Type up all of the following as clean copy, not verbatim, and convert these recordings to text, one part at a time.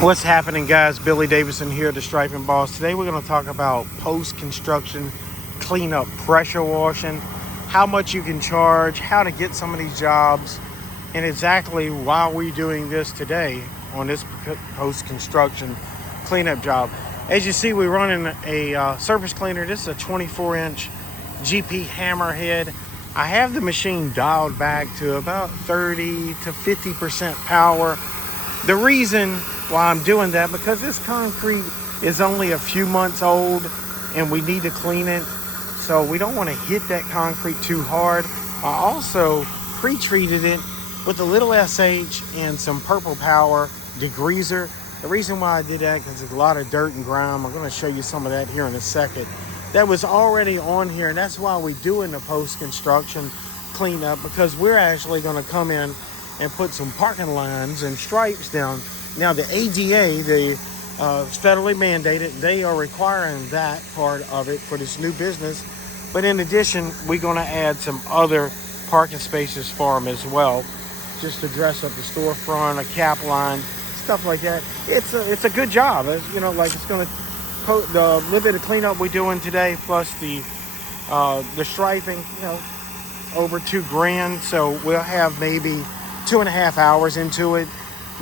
What's happening, guys? Billy Davison here, the Striping Boss. Today we're going to talk about post-construction cleanup, pressure washing, how much you can charge, how to get some of these jobs, and exactly why we're doing this today on this post-construction cleanup job. As you see, we're running a surface cleaner. This is a 24-inch GP Hammerhead. I have the machine dialed back to about 30 to 50% power. The reason why I'm doing that, because this concrete is only a few months old and we need to clean it, so we don't want to hit that concrete too hard. I also pre-treated it with a little SH and some Purple Power degreaser. The reason why I did that, because there's a lot of dirt and grime. I'm going to show you some of that here in a second. That was already on here, and that's why we're doing the post-construction cleanup, because we're actually going to come in and put some parking lines and stripes down. Now, the ADA, the federally mandated, they are requiring that part of it for this new business. But in addition, we're going to add some other parking spaces for them as well, just to dress up the storefront, a cap line, stuff like that. It's a good job. It's, it's going to the little bit of cleanup we're doing today, plus the striping, over $2,000. So we'll have maybe 2.5 hours into it.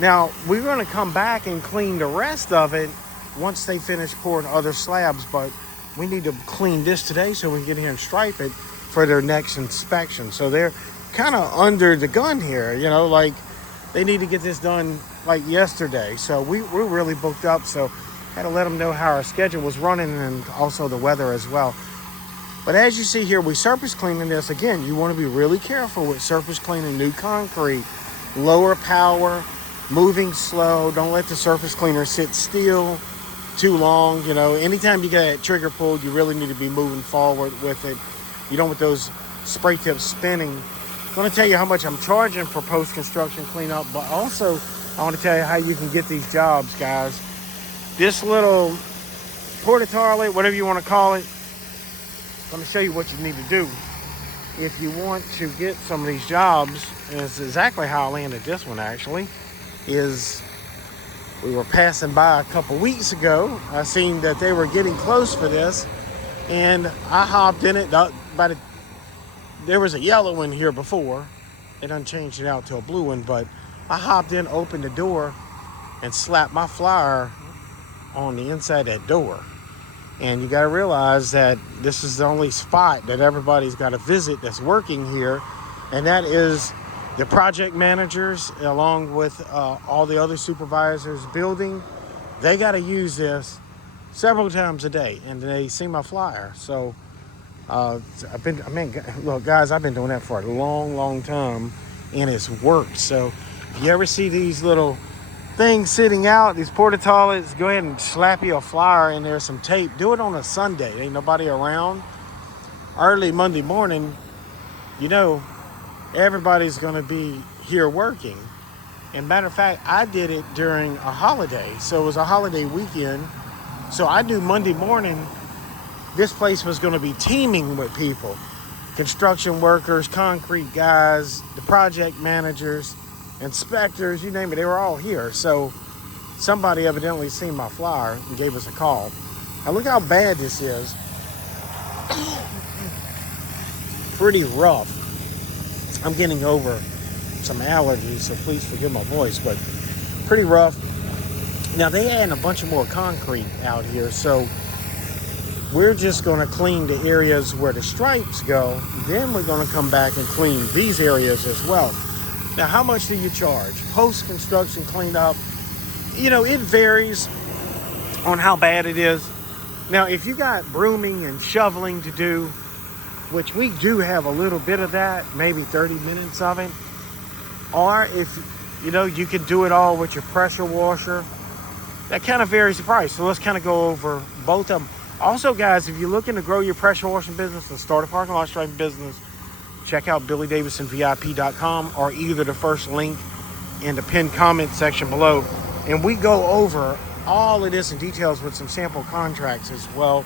Now, we're going to come back and clean the rest of it once they finish pouring other slabs, but we need to clean this today so we can get here and stripe it for their next inspection. So they're kind of under the gun here, like they need to get this done like yesterday. So we're really booked up, so had to let them know how our schedule was running and also the weather as well. But as you see here, we surface cleaning this. Again, you want to be really careful with surface cleaning new concrete. Lower power, moving slow. Don't let the surface cleaner sit still too long. Anytime you get that trigger pulled, you really need to be moving forward with it. You don't want those spray tips spinning. I'm going to tell you how much I'm charging for post-construction cleanup, but also I want to tell you how you can get these jobs, guys. This little porta toilet, whatever you want to call it, I'm going to show you what you need to do if you want to get some of these jobs. And it's exactly how I landed this one, actually. Is we were passing by a couple weeks ago. I seen that they were getting close for this, and I hopped in it. There was a yellow one here before. They done changed it out to a blue one, but I hopped in, opened the door, and slapped my flyer on the inside of that door. And you got to realize that this is the only spot that everybody's got to visit that's working here, and that is the project managers, along with all the other supervisors building. They got to use this several times a day, and they see my flyer. So look, guys, I've been doing that for a long, long time, and it's worked. So if you ever see these little things sitting out, these porta toilets, go ahead and slap you a flyer and there's some tape. Do it on a Sunday. Ain't nobody around. Early Monday morning, everybody's going to be here working. And matter of fact, I did it during a holiday. So it was a holiday weekend. So I knew Monday morning this place was going to be teeming with people. Construction workers, concrete guys, the project managers, inspectors, you name it, they were all here. So somebody evidently seen my flyer and gave us a call. Now look how bad this is. Pretty rough. I'm getting over some allergies, so please forgive my voice, but pretty rough. Now they adding a bunch of more concrete out here, so we're just going to clean the areas where the stripes go. Then we're going to come back and clean these areas as well. Now, how much do you charge? Post-construction cleanup, it varies on how bad it is. Now, if you got brooming and shoveling to do, which we do have a little bit of that, maybe 30 minutes of it, or if, you can do it all with your pressure washer, that kind of varies the price. So let's kind of go over both of them. Also, guys, if you're looking to grow your pressure washing business and start a parking lot striping business, check out BillyDavisonVIP.com or either the first link in the pinned comment section below. And we go over all of this in details with some sample contracts as well,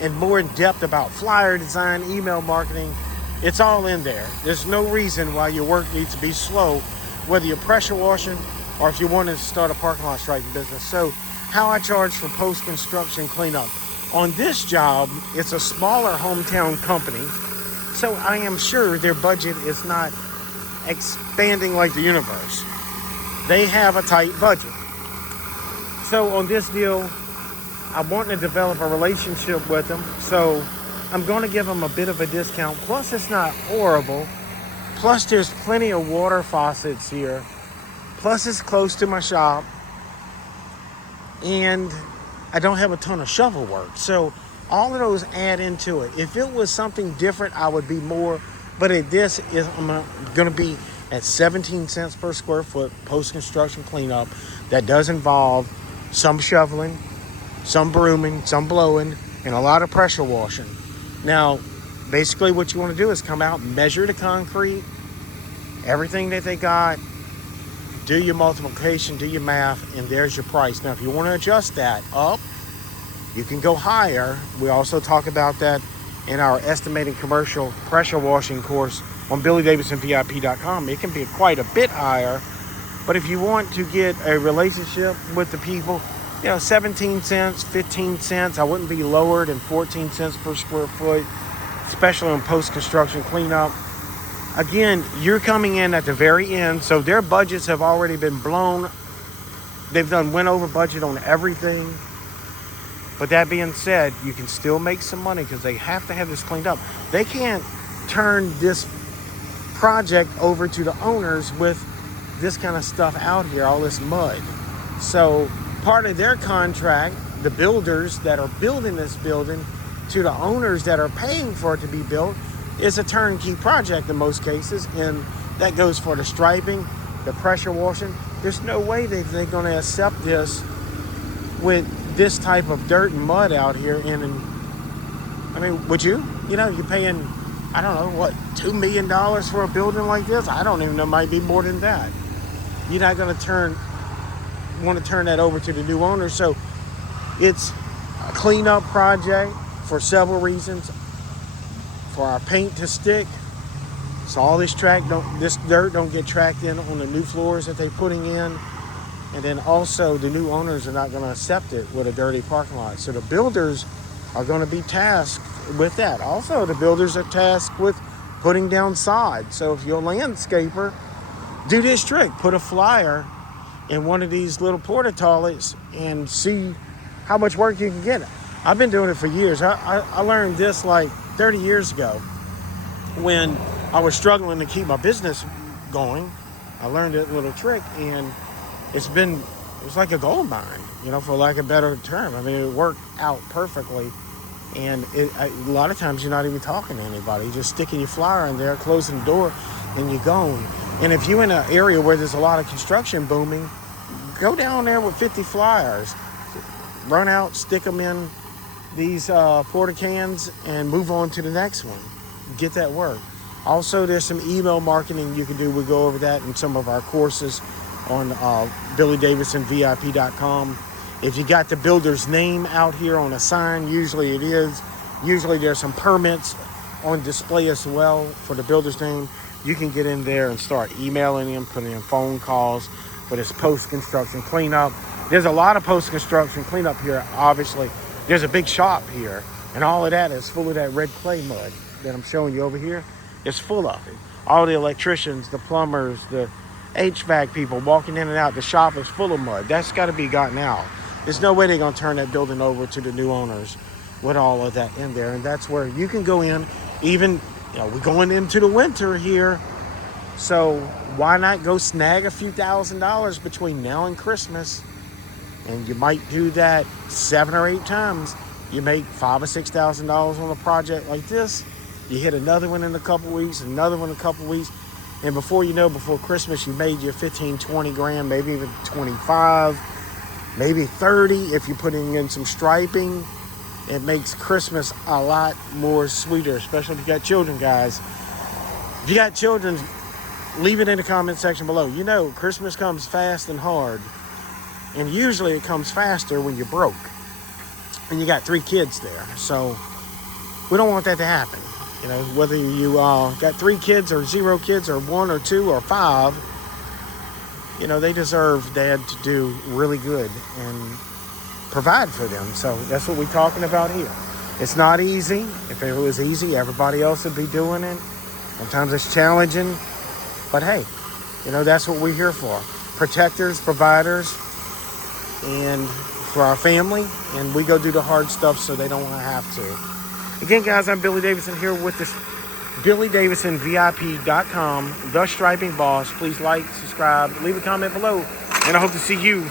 and more in depth about flyer design, email marketing. It's all in there. There's no reason why your work needs to be slow, whether you're pressure washing or if you wanted to start a parking lot striping business. So how I charge for post-construction cleanup. On this job, it's a smaller hometown company, so I am sure their budget is not expanding like the universe. They have a tight budget. So on this deal, I want to develop a relationship with them, so I'm going to give them a bit of a discount. Plus, it's not horrible. Plus, there's plenty of water faucets here. Plus, it's close to my shop. And I don't have a ton of shovel work. So all of those add into it. If it was something different, I would be more. But at this, I'm going to be at 17 cents per square foot post-construction cleanup. That does involve some shoveling, some brooming, some blowing, and a lot of pressure washing. Now, basically what you want to do is come out, measure the concrete, everything that they got, do your multiplication, do your math, and there's your price. Now, if you want to adjust that up, you can go higher. We also talk about that in our estimating commercial pressure washing course on BillyDavidsonVIP.com. It can be quite a bit higher, but if you want to get a relationship with the people, 17 cents, 15 cents, I wouldn't be lower than 14 cents per square foot, especially on post-construction cleanup. Again, you're coming in at the very end, so their budgets have already been blown. They've went over budget on everything. But that being said, you can still make some money because they have to have this cleaned up. They can't turn this project over to the owners with this kind of stuff out here, all this mud. So part of their contract, the builders that are building this building, to the owners that are paying for it to be built, is a turnkey project in most cases, and that goes for the striping, the pressure washing. There's no way they're going to accept this with this type of dirt and mud out here. Would you? You're paying, I don't know, what, $2 million for a building like this? I don't even know, might be more than that. You're not going to want to turn that over to the new owner. So it's a cleanup project for several reasons. For our paint to stick, so all this dirt don't get tracked in on the new floors that they're putting in, and then also the new owners are not going to accept it with a dirty parking lot. So the builders are going to be tasked with that. Also, the builders are tasked with putting down sod. So if you're a landscaper, do this trick: put a flyer in one of these little porta toilets and see how much work you can get. I've been doing it for years. I learned this like 30 years ago when I was struggling to keep my business going. I learned that little trick, and it's like a gold mine, for lack of a better term. It worked out perfectly, and a lot of times you're not even talking to anybody. You're just sticking your flyer in there, closing the door, and you're gone. And if you're in an area where there's a lot of construction booming, go down there with 50 flyers, run out, stick them in these porta cans, and move on to the next one. Get that work. Also, there's some email marketing you can do. We go over that in some of our courses on BillyDavidsonVIP.com. If you got the builder's name out here on a sign, usually it is. Usually there's some permits on display as well for the builder's name. You can get in there and start emailing them, putting in phone calls for this post-construction cleanup. There's a lot of post-construction cleanup here, obviously. There's a big shop here, and all of that is full of that red clay mud that I'm showing you over here. It's full of it. All the electricians, the plumbers, the HVAC people walking in and out, the shop is full of mud. That's got to be gotten out. There's no way they're going to turn that building over to the new owners with all of that in there. And that's where you can go in. Even, we're going into the winter here. So why not go snag a few $1,000s between now and Christmas? And you might do that 7 or 8 times. You make $5,000 or $6,000 on a project like this. You hit another one in a couple weeks, another one in a couple weeks. And before you know, before Christmas, you made your 15, 20 grand, maybe even 25, maybe 30 if you're putting in some striping. It makes Christmas a lot more sweeter, especially if you got children, guys. If you got children, leave it in the comment section below. Christmas comes fast and hard. And usually it comes faster when you're broke and you got 3 kids there. So we don't want that to happen. Whether you got 3 kids or 0 kids or 1 or 2 or 5, they deserve dad to do really good and provide for them. So that's what we're talking about here. It's not easy. If it was easy, everybody else would be doing it. Sometimes it's challenging, but hey, that's what we're here for. Protectors, providers, and for our family, and we go do the hard stuff so they don't have to. Again, guys, I'm Billy Davidson here with this BillyDavidsonVIP.com, The Striping Boss. Please like, subscribe, leave a comment below, and I hope to see you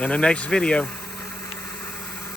in the next video.